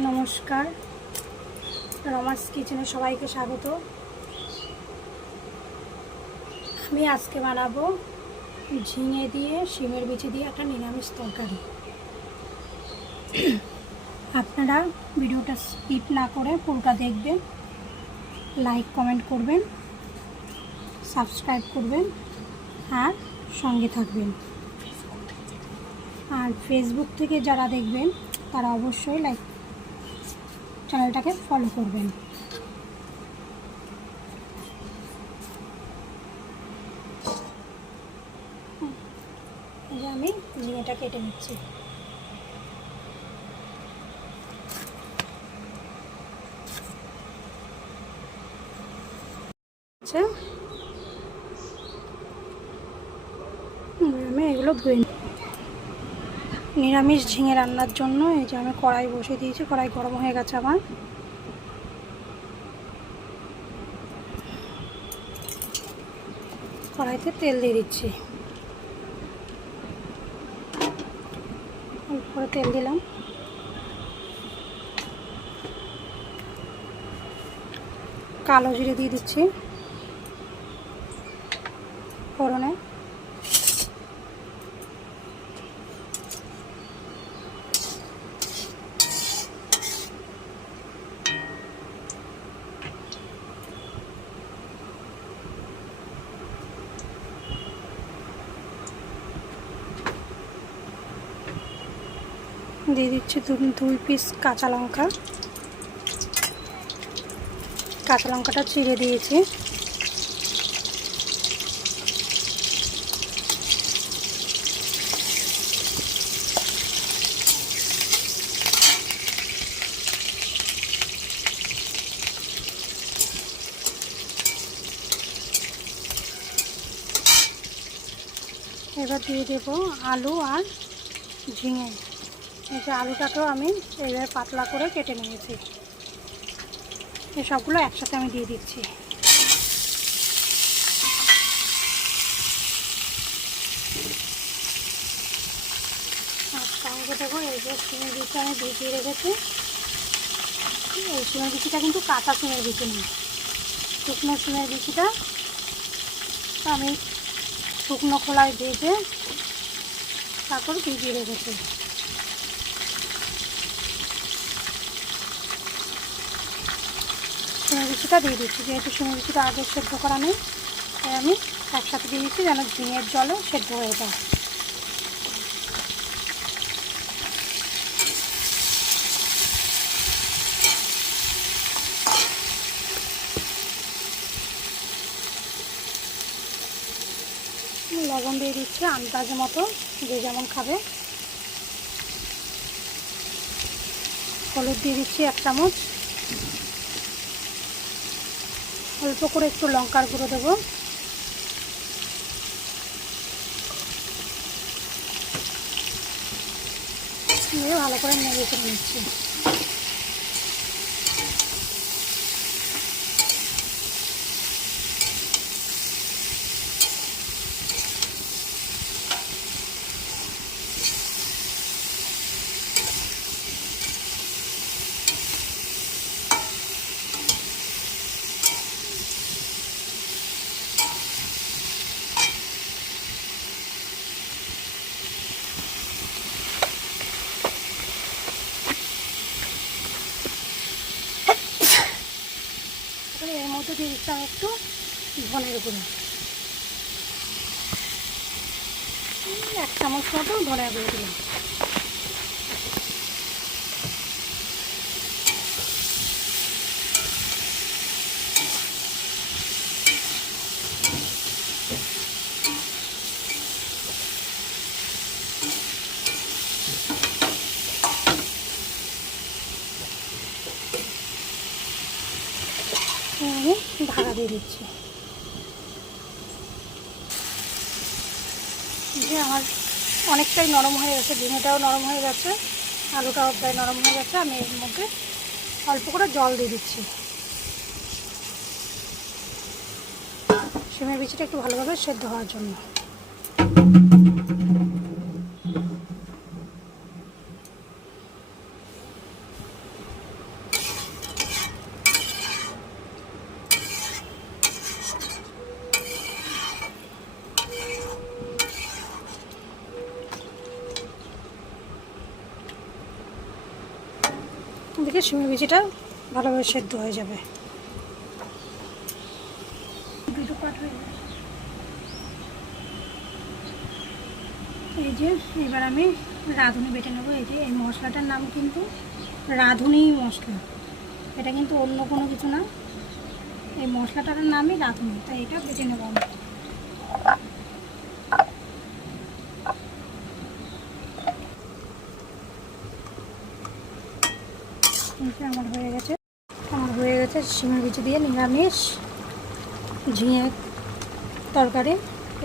নমস্কার, রমাস কিচেনে সবাইকে স্বাগত। আমি আজকে বানাবো ঝিঙে দিয়ে শিমের বিচি দিয়ে একটা নিরামিষ তরকারি। আপনারা ভিডিওটা স্কিপ না করে পুরোটা দেখবেন, লাইক কমেন্ট করবেন, সাবস্ক্রাইব করবেন আর সঙ্গে থাকবেন। আর ফেসবুক থেকে যারা দেখবেন তারা অবশ্যই চ্যানেলটাকে ফলো করবেন। এই যে আমি ঝিঙেটা কেটে নিচ্ছি। আমি এগুলো ধুয়ে নিরামিষ ঝিঙে রান্নার জন্য এই যে আমি কড়াই বসিয়ে দিয়েছি। কড়াই গরম হয়ে গেছে আমার। কড়াইতে তেল দিয়ে দিচ্ছি, অল্প করে তেল দিলাম। কালো জিরে দিয়ে দিচ্ছি ফোড়নে। দিয়ে দিচ্ছি 2 পিস কাঁচা লঙ্কা। কাঁচা লঙ্কাটা চিড়ে দিয়েছি। এবার দিয়ে দেব আলু আর ঝিঙে। এই যে আলুটাকেও আমি এইভাবে পাতলা করে কেটে নিয়েছি। এই সবগুলো একসাথে আমি দিয়ে দিচ্ছি। আর সঙ্গে দেবো এই যে শিমের বিচি আমি ভিজিয়ে রেখেছি। এই শিমের বিচিটা কিন্তু কাঁচা শিমের বিচি নেই, শুকনো শিমের বিচিটা আমি শুকনো খোলায় ভেজে তারপর ভিজিয়ে রেখেছি। শিমের বিচিটা দিয়ে দিচ্ছি, যেহেতু শিমের বিচিটা আগে সেদ্ধ করা নেই তাই আমি একসাথে দিয়ে দিচ্ছি যেন ঝিঙের জলে সেদ্ধ হয়ে যায়। লবণ দিয়ে দিচ্ছি আন্দাজ মতো, যে যেমন খাবে। হলুদ দিয়ে দিচ্ছি 1 চামচ। অল্প করে একটু লঙ্কার গুঁড়ো দেবো। দিয়ে ভালো করে নেড়ে করে নিচ্ছি। এর মধ্যে দিয়ে দিচ্ছি আমি একটু ধনের গুঁড়ো, 1 চামচ মতো ধনের গুঁড়ো দিলাম। আমি ঢাকা দিয়ে দিচ্ছি। যে আমার অনেকটাই নরম হয়ে গেছে, ঝিঙেটাও নরম হয়ে গেছে, আলুটাও প্রায় নরম হয়ে গেছে। আমি এর মধ্যে অল্প করে জল দিয়ে দিচ্ছি শিমের বিচিটা একটু ভালোভাবে সেদ্ধ হওয়ার জন্য। দেখে সিমের বিচিটা ভালোভাবে সেদ্ধ হয়ে যাবে। দুটো পাট হয়ে যাবে। এই যে এবার আমি রাঁধুনি বেটে নেবো। এই যে এই মশলাটার নাম কিন্তু রাঁধুনি মশলা, এটা কিন্তু অন্য কোনো কিছু না, এই মশলাটার নামই রাঁধুনি, তাই এটা বেটে নেবো আমি। আমার হয়ে গেছে সিমের বিচি দিয়ে নিরামিষ ঝিঙে তরকারি।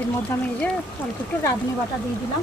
এর মধ্যে আমি এই যে অল্প একটু রাঁধুনি বাটা দিয়ে দিলাম।